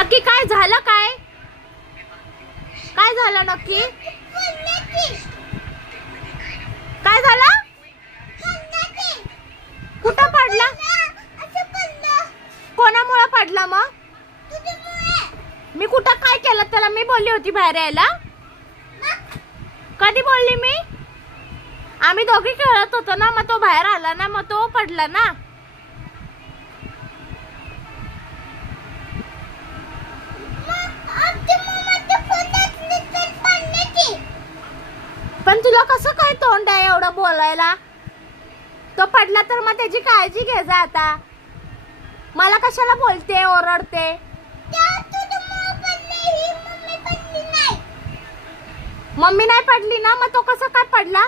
नक्की काय झालं? काय काय झालं नक्की? काय झालं? कुठं पडला? कोणामुळे पडला मग? मी कुठं काय केलं त्याला? मी बोलली होती बाहेर यायला? कधी बोलली मी? आम्ही दोघी खेळत होतो ना, मग तो बाहेर आला ना, मग तो पडला ना. पण तुला कसं काय तोंड आहे एवढं बोलायला? तो पडला तर मग त्याची काळजी घे जा. आता मला कशाला बोलते, ओरडते? मम्मी नाही पडली ना, मग तो कसं काय पडला?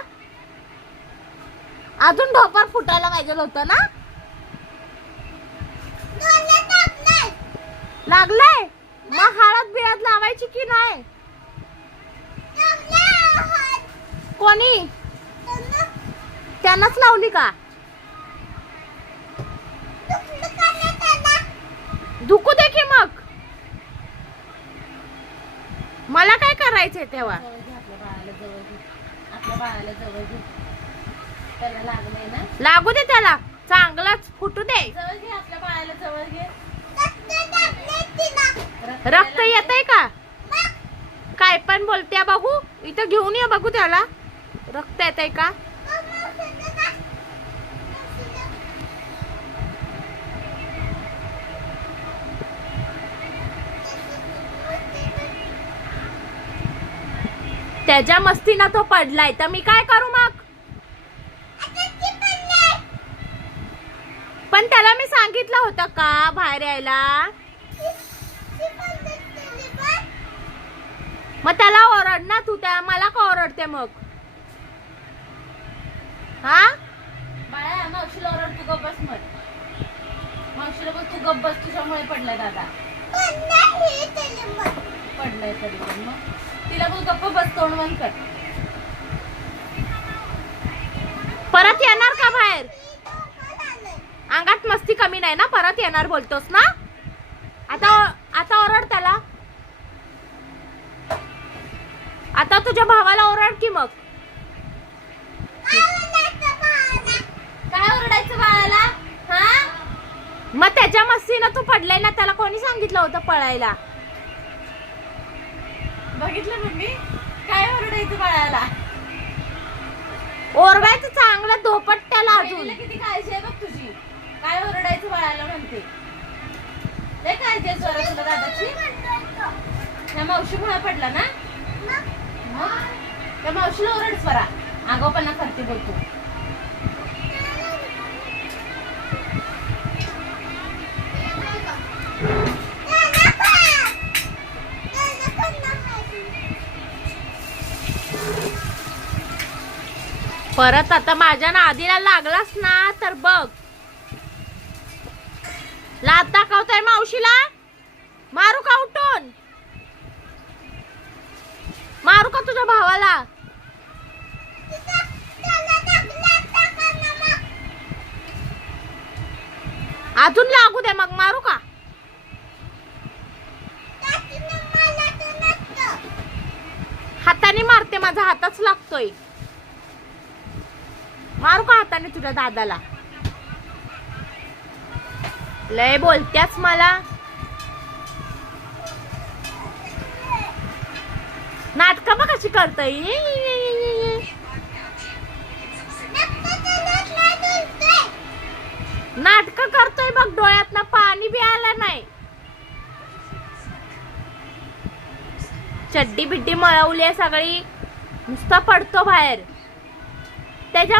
अजून ढोपर फुटायला पाहिजे होतं ना. लागलंय मग हळद बिळद लावायची की नाही? कोणी? त्यानंच लावली का? दुखू दे की मग. मला काय करायचंय तेव्हा? लागू दे त्याला, चांगलाच फुटू दे. रक्त येतंय का? काय पण बोलते बघू. इथं घेऊन ये बघू त्याला. रक्त येतंय का? त्याच्या मस्तीनं तो पडलाय तर मी काय करू मग? पण त्याला मी सांगितलं होतं का बाहेर यायला? मग त्याला ओरड ना तू. त्या मला का ओरडते मग? हा बाळा, मावशीला ओरड, तू गप्प बस. मग मावशीला बघ, तू गप्प बस. तुझ्यामुळे पडलाय दादा. पडलाय तरी पण मग तिला बोल गप्प बस, तोंड बंद कर. परत येणार का बाहेर? अंगात मस्ती कमी नाही ना? परत येणार बोलतोस ना? आता ओरड त्याला. आता तुझ्या भावाला ओरड की मग. काय ओरडायचं बाळाला? हा, मग त्याच्या मस्तीनं तू पडलाय ना. त्याला कोणी सांगितलं होतं पळायला? बघितलं मम्मी? काय ओरडायचं बाळाला? ओरडायचं चांगलं धोपट त्याला. अजून बहिणीला किती काळजी आहे बघ तुझी. काय ओरडायचं बाळाला म्हणते? लय काळजी आहे स्वरा तुला दादाची. त्या मावशीमुळे पडला ना? मग त्या मावशीला ओरड स्वरा. आगाऊपणा करते बोलतो. परत आता माझ्या नादीला लागलास ना तर बघ. लात दाखवतोय मावशीला. मारू का उठून? मारू का तुझ्या भावाला? अजून लागू दे मग. मारू का? हाताने मारते. माझा हातच लागतोय. मारू का हाताने तुझ्या दादाला? लय बोलत्यास मला. नाटक बघ कशी करतय. नाटक करतोय बघ. डोळ्यातनं पाणी बी आलं नाही. चड्डी बिड्डी मळवली आहे सगळी. नुसता पडतो बाहेर. त्याच्या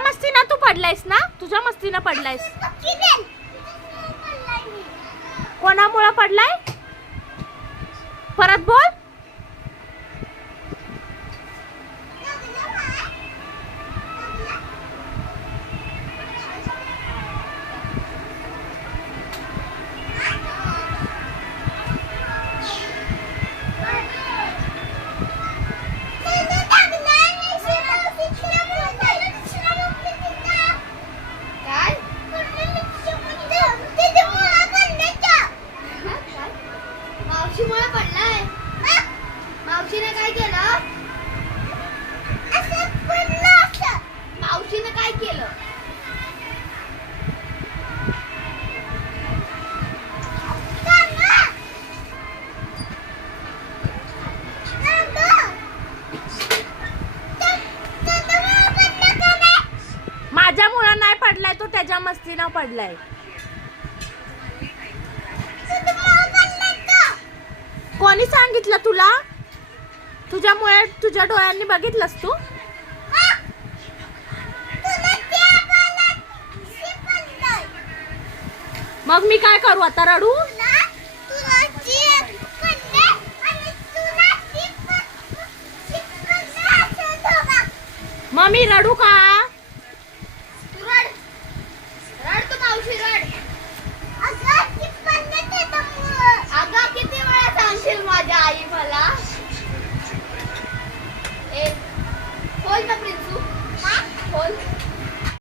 मस्तीनं तू पडलायस ना? तुझ्या मस्तीनं पडलायस. कोणामुळे पडलाय? परत बोल. पडलाय. कोणी सांगितलं तुला? तुझ्यामुळे तुझ्या डोळ्यांनी बघितलंस तू? मग मी काय करू आता? रडू? मग मी रडू का?